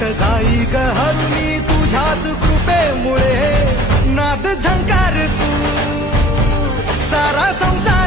संकट जाई ग हरुनी तुझ्याच कृपेमुळे नाद झंकार तू सारा संसार